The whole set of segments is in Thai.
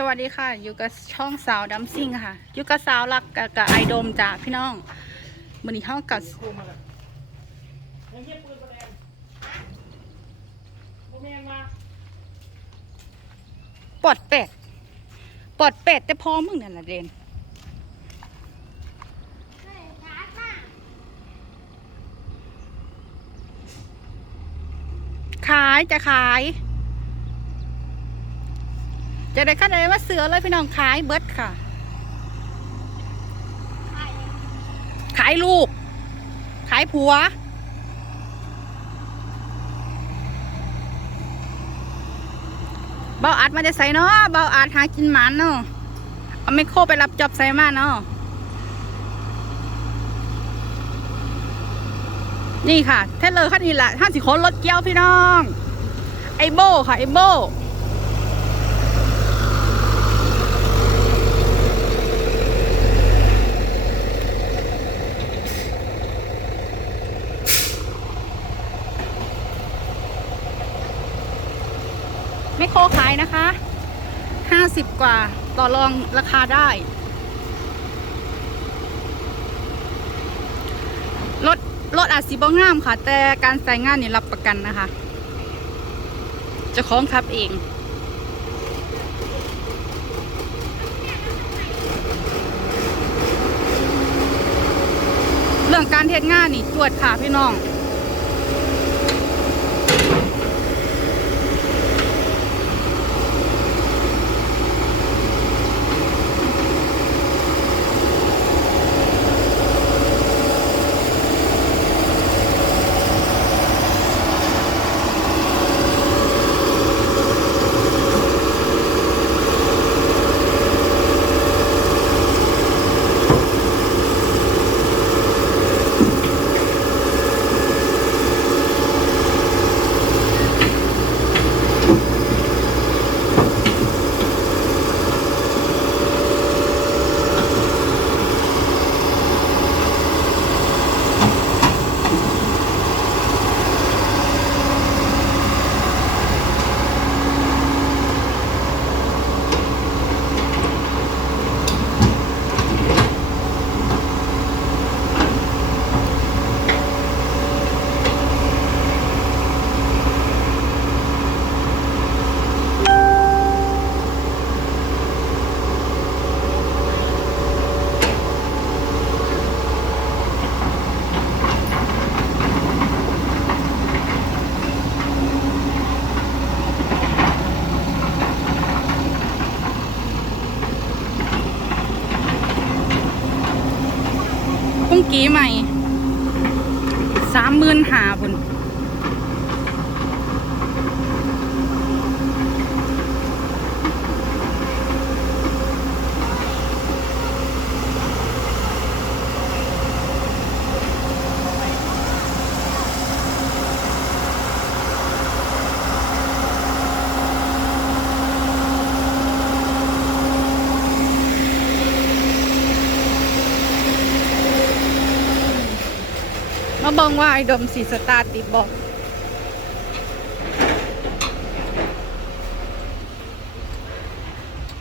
สวัสดีค่ะ อยู่กับช่องสาวดัมซิงค่ะ อยู่กับสาวรักกับกับไอโดมจ้าพี่น้องวันนี้เฮากับคูมาเลยยังเงียบปืนประแดเปอดเป็ดปอดเป็ดแต่พอมึงนั่นแหละเดนขายจะขาย จะได้ขั้นใดว่าเสือเลยพี่น้องขายเบิดค่ะ ขายลูก ขายผัว เบาอัดมาจะใส่เนาะเบาอัดหากินหมันเนาะเอาไม่โคไปรับจอบใส่มาเนาะนี่ค่ะเทเลอร์คันนี้แหละห้าสิคนรถเกี้ยวพี่น้อง ไอโบค่ะ ไอโบไม่โคขาย นะคะห้าสิบกว่าต่อรองราคาได้ รถรถอาจสีบ้งามค่ะ แต่การใส่งานนี่รับประกันนะคะ จะคล้องขับเองเรื่องการเทศงานนี่ตรวจค่ะพี่น้อง กุ้งกี้ใหม่สามหมื่นหาพุ่น เบิ่งว่าไอ้ดมสีสตาร์ติดบอก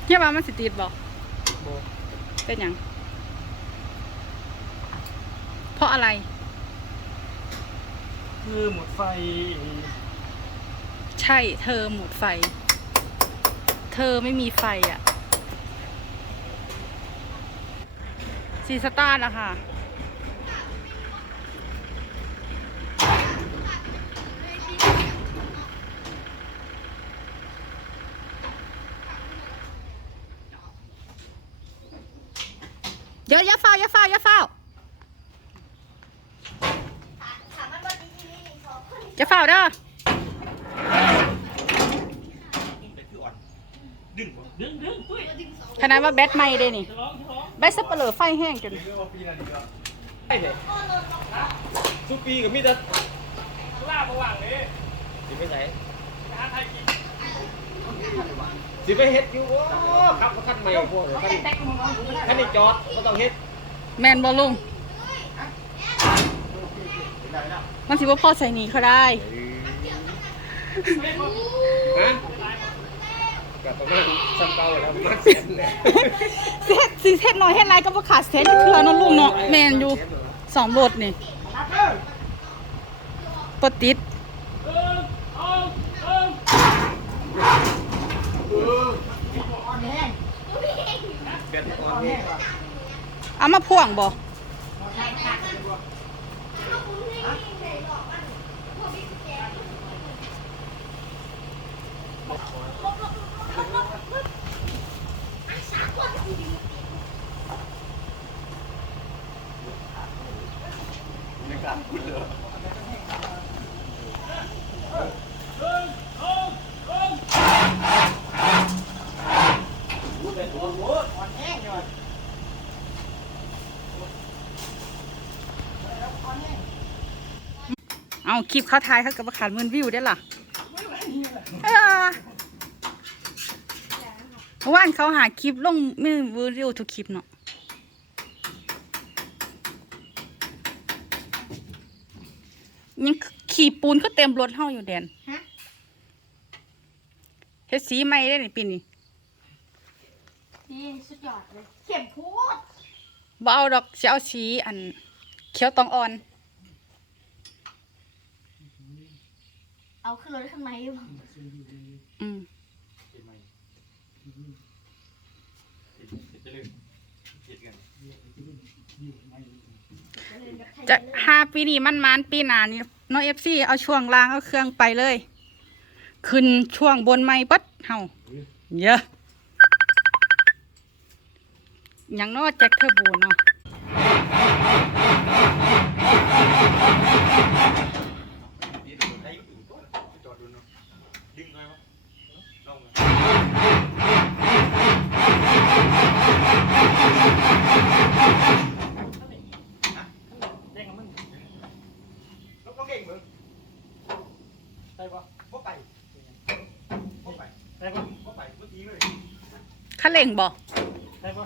เฮียว่ามันสิติดบอกโบเป็นหยังเพราะอะไร คือหมดไฟ ใช่เธอหมดไฟ เธอไม่มีไฟอะ่ะสีสตาร์อะค่ะ อย่าเฝ้าอย่าเฝ้าอย่าเฝ้าเด้อขนาดว่าแบตไม่ได้นี่ แบตสับเปลือไฟแห้งจนทุกปีกับมีแต่ล่าประว่างเลยสิไปไหนไปหาไทยกินสิไปเฮ็ดอยู่โอ้ขับรถคันใหม่พวกคันคันนี้จอดก็ต้องเฮ็ด แมนบอลลุงมันสิว่าพ่อใส่หนีเขาได้ฮะกับประมาณซ้ำเก่าแล้วประมาณแสนเลยเฮ็ดสิเฮ็ดน้อยเฮ็ดหลายก็บ่ขาดแสนอยู่เทื่อเนาะลุงเนาะแม่นอยู่สองรถนี่บ่ติด เป็นอ่อนนี่ เอามาพ่วงบ่ไม่กล้าพูดเลย เอาคลิปเขาถ่ายเขาก็บ่ขาดหมื่นวิวได้ล่ะเออเมื่อวานเขาหาคลิปลงมือวิวทุกคลิปเนาะยังขี่ปูนก็เต็มรถเฮาอยู่แดนฮะเฮ็ดสีใหม่ได้นี่ปีนี้นี่สุดยอดเลย เข็มพูดบ่เอาดอกสิเอาสีอัน เขียวตองอ่อน เอาขึ้นรถข้างในอยู่อืมจะลืมผิดกันจะหาปีนี้มันมันปีหนานี่น้อง FC เอาช่วงล่างเอาเครื่องไปเลย ขึ้นช่วงบนไม่ปัดเฮาเยอะอย่างนอแจ็คเทอร์โบเนาะ ได้จอดดูเนาะดึงไว้ปะลองมาลองเก่งมึงไปปะบ่ไปบ่ไปไปปะบ่ไปเมื่อกี้เลย คัน เร่งบ่ไปปะ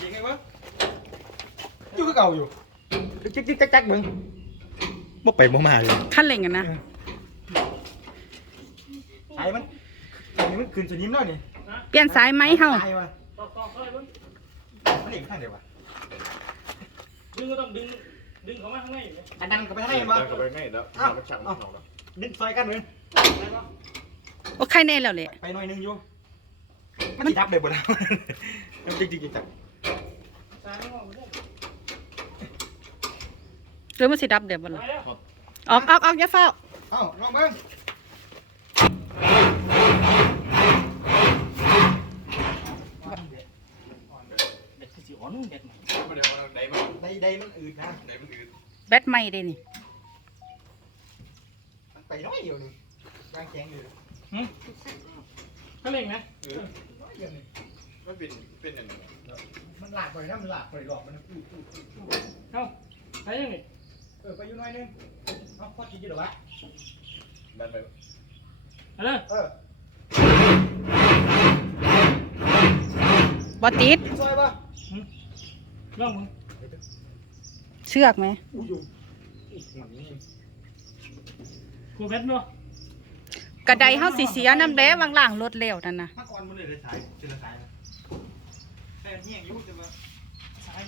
ยิงไงวะอยู่คือเก่าอยู่จิ๊กจิ๊กจักจักมึงบ่ไปบ่มาเลยคันเร่งอะนะไอ้มันไอ้มันคืนสนิมแล้วนี่เปลี่ยนสายไหมเฮาตายว่ะมันหนีไปทางเดียววะดึงก็ต้องดึงดึงเขามาข้างในอยู่เนี่ยอันนั้นก็ไปทางไหนวะเดินเข้าไปไม่แล้วอ้าวมันชักอ้าวออกแล้วดึงซอยกันมึงได้ปะ โอ้ใครแน่แล้วแหละไปหน่อยนึงอยู่มันสิดับเลยบ่แล้วมันจิ๊กจิ๊กจิ๊กจักซ้ายออกไม่ได้หรือมันสิดับเดี๋ยวบ่ล่ะไปแล้วออกออกออกอย่าเฝ้าเอ้าลองเบิ่งเด็กสิอ่อนเด็กใหม่มาเดี๋ยวเอาได้มั้ยใดใดมันอืดนะได้มันอืดแบตใหม่เด้นี่มันไปน้อยเดียวนึงยางแข็งอยู่ ก็เล่งนะเออน้อยเดียวนึงมันเป็นเป็นอย่างนั้นมันหลากไปนะมันหลากไปหลอกมันอู้อู้อู้อู้เอ้าไปยังไงเออไปอยู่หน่อยนึงเอาพอกินอยู่หรอวะดันไปอะไรเออบ่ติดกินซอยป่ะลองมึงเชือกไหมอู้อยู่อีกหนังนี่คูเพชรเนาะ กระไดเฮาสิเสียน้ำแดงล่างๆรถเร็วนั่นนะมันอ่อนมันเลยได้สายเจอสายนะแต่เฮียงอยู่จะมาสาย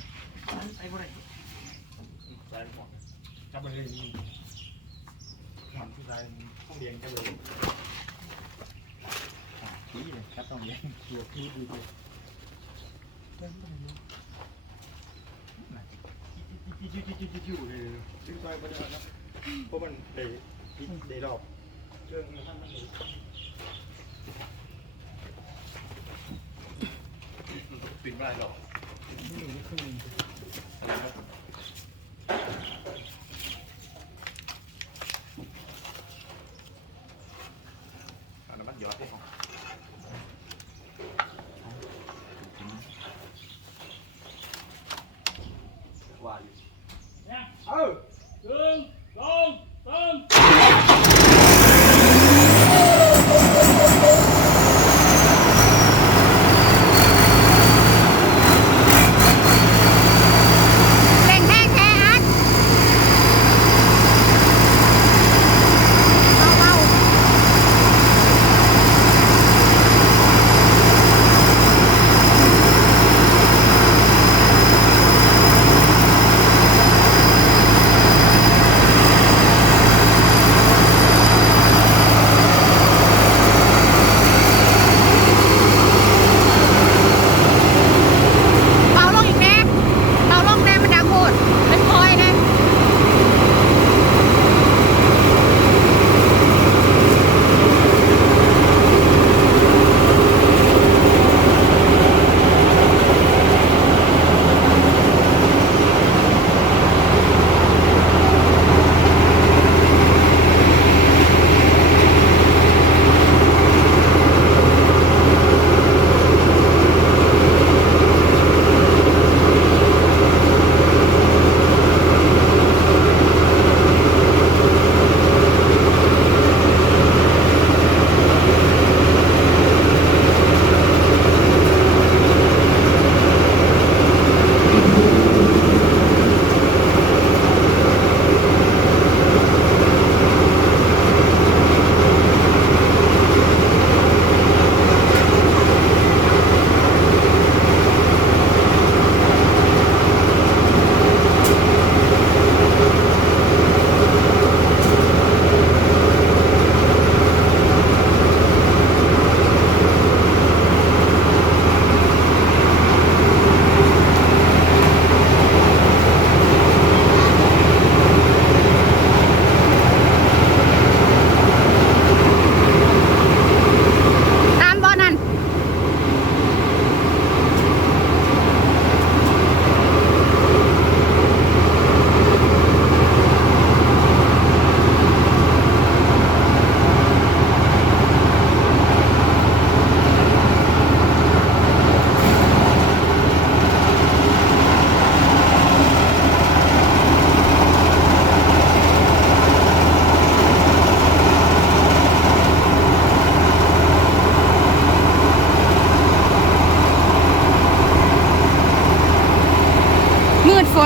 สายไอ้บ่ได้ซ้ายหมดจับไปเลยนี่หมันผู้ชายห้องเรียนจับเลยขี้เลยครับห้องเรียนดูดีดีดีเต้นไปเลยไหนจิ๊จิ๊จิ๊จิ๊จิ๊จิ๊เลยดึงซอยบ่ได้นะเพราะมันได้ได้รอบ ปิดไม่ได้หรอก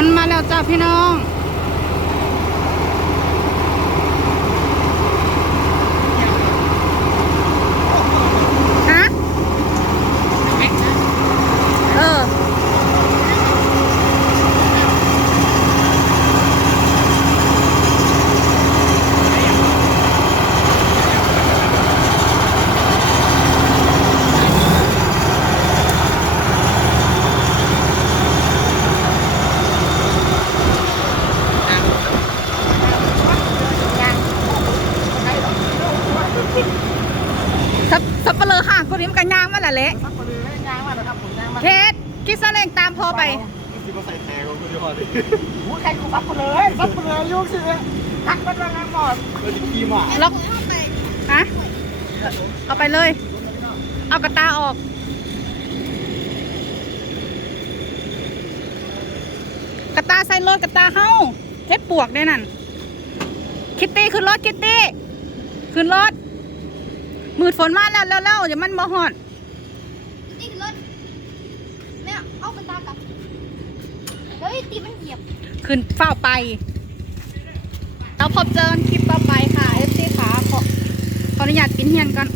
นมาแล้วจ้าพี่น้อง ฮะ เออ สับสับเปลือค่ะคนนี้มันกันย่างมาและเละสักคนเลยยางมาแล้วครับผมยางมาเคสกิสเล้งตามพอไปสิมาใส่แทงของคุณยอดดิหูใครกูซับกูเลยซับกูเลยยุ่งสิเนี่ยทักมันมางานหมดเราจะขี่หมาล็อกฮะเอาไปเลย เอากระตาออกกระตาใส่รถกระตาเฮ้าเฮ็ดปวกได้นั่น คิตตี้ขึ้นรถคิตตี้ขึ้นรถ มืดฝนมาแล้วแล้วแล้วอย่ามันบ่ฮอดนี่คือรถแม่เอากระตากลับเฮ้ยตีมันเหยียบ ขึ้นเฝ้าไป เราพบเจอกันคลิปต่อไปค่ะเอฟซีขาขอขออนุญาตปิ้นเฮียนก่อน